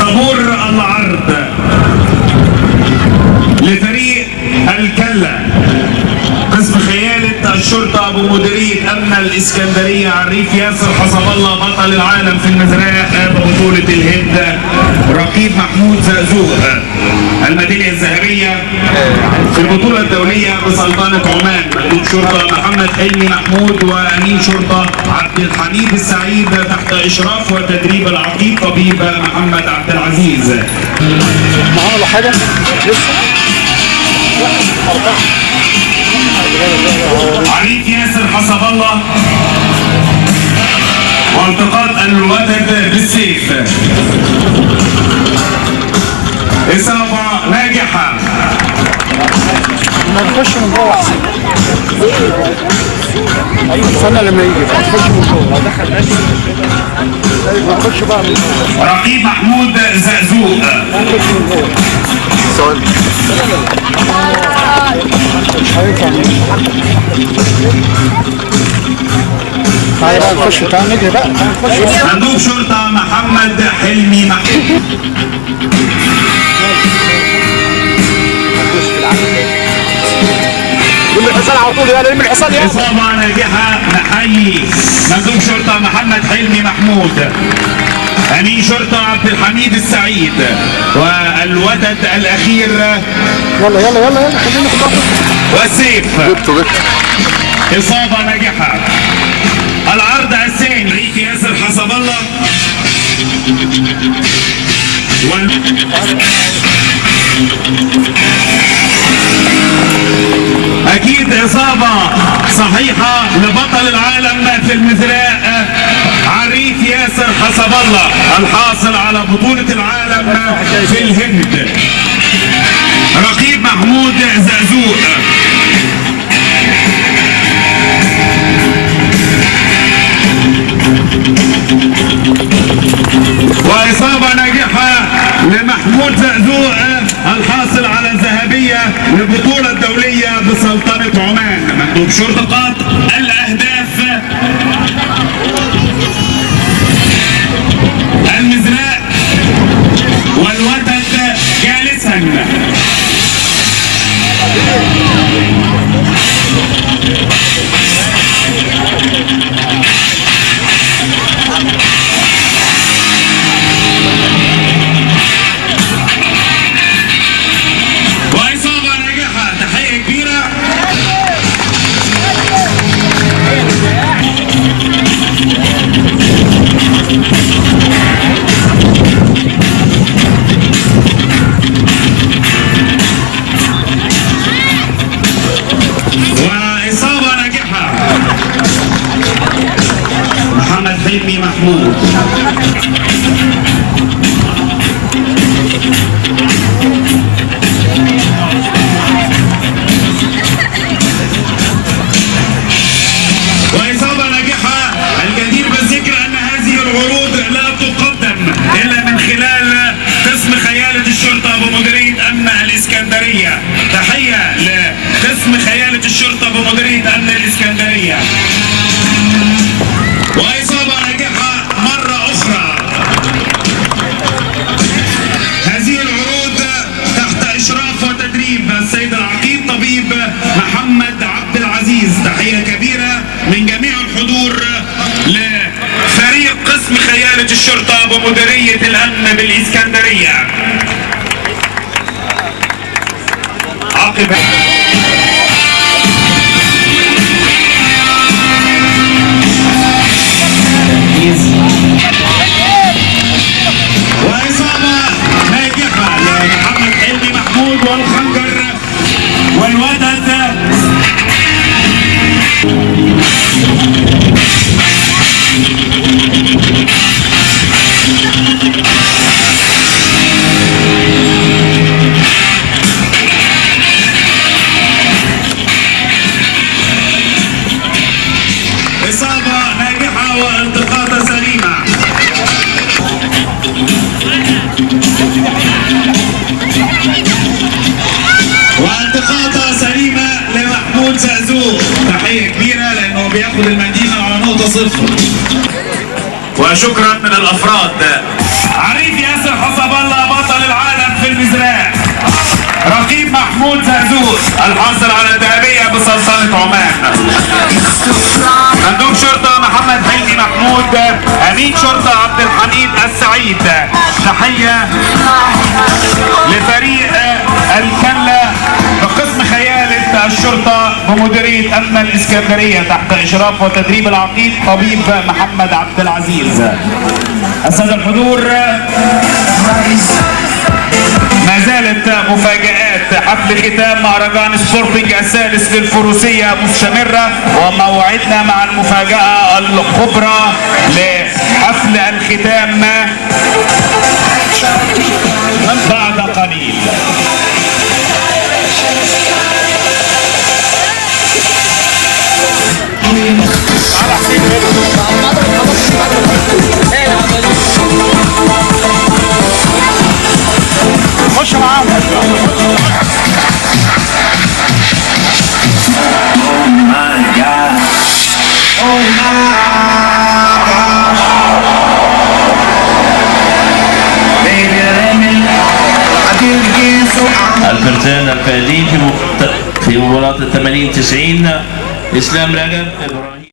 طابور العرض لفريق الكلة قسم خيالة الشرطة أبو مديرية أمن الإسكندرية عريف ياسر حسب الله بطل العالم في المزرعة ببطولة الهند رقيب محمود زقزوق الميدالية الذهبية في البطولة الدولية بسلطنة عمان مندوب شرطة محمد حلمي محمود وأمين شرطة عبد الحميد السعيد تحت إشراف وتدريب العقيد طبيب محمد عبد العزيز. عملوا حاجة لسه؟ عريف ياسر حسب الله والتقاط الوتد بالسيف. إصابة ناجحة. نخش من جوه احسن. استنى لما يجي نخش من جوه دخل ماشي. نخش بقى من جوه. رقيب محمود زقزوق. نخش من جوه. ثواني. تعالى بقى نخش تعالى نجري بقى نخش. مندوب شرطة محمد حلمي محمود. لم الحصان على طول يا لم الحصان يا. إصابة ناجحة نحيي مندوب شرطة محمد حلمي محمود أمين شرطة عبد الحميد السعيد والوتد الأخير يلا يلا يلا يلا خلينا ناخد والسيف. جبته إصابة ناجحة. العرض الثاني عريف ياسر حسب الله أكيد إصابة صحيحة لبطل العالم في المزراء عريف ياسر حسب الله الحاصل على بطولة العالم في الهند رقيب محمود زقزوق. وإصابة ناجحة لمحمود زقزوق الحاصل على الذهبية للبطولة الدولية بسلطنة عمان. مندوب شرطة الأهداف المزراء والوتد جالسا. حلمي محمود. وإصابة ناجحة. الجدير بالذكر أن هذه العروض لا تقدم إلا من خلال قسم خيالة الشرطة بمديرية أمن الإسكندرية. تحية لقسم خيالة الشرطة بمديرية أمن الإسكندرية. وإصابة ناجحة مرة أخرى. هذه العروض تحت إشراف وتدريب السيد العقيد طبيب محمد عبد العزيز. تحية كبيرة من جميع الحضور لفريق قسم خيالة الشرطة بمديرية الأمن بالإسكندرية. عقب وبياخد المنديل على نقطة صفر. وشكرا من الافراد. عريف ياسر حسب الله بطل العالم في المزراع. رقيب محمود زازوز الحاصل على الذهبية بسلطنة عمان. مندوب شرطة محمد حلمي محمود. امين شرطة عبد الحميد السعيد. تحية لفريق الكلة بقسم خيالة الشرطة بمديرية أمن الإسكندرية تحت إشراف وتدريب العقيد طبيب محمد عبد العزيز. السادة الحضور، ما زالت مفاجآت حفل ختام مهرجان سبورتنج الثالث للفروسية مستمرة، وموعدنا مع المفاجأة الكبرى لحفل الختام بعد قليل. خش معاهم. الفرسان الفائزين في مباراة 80-90 اسلام رجب.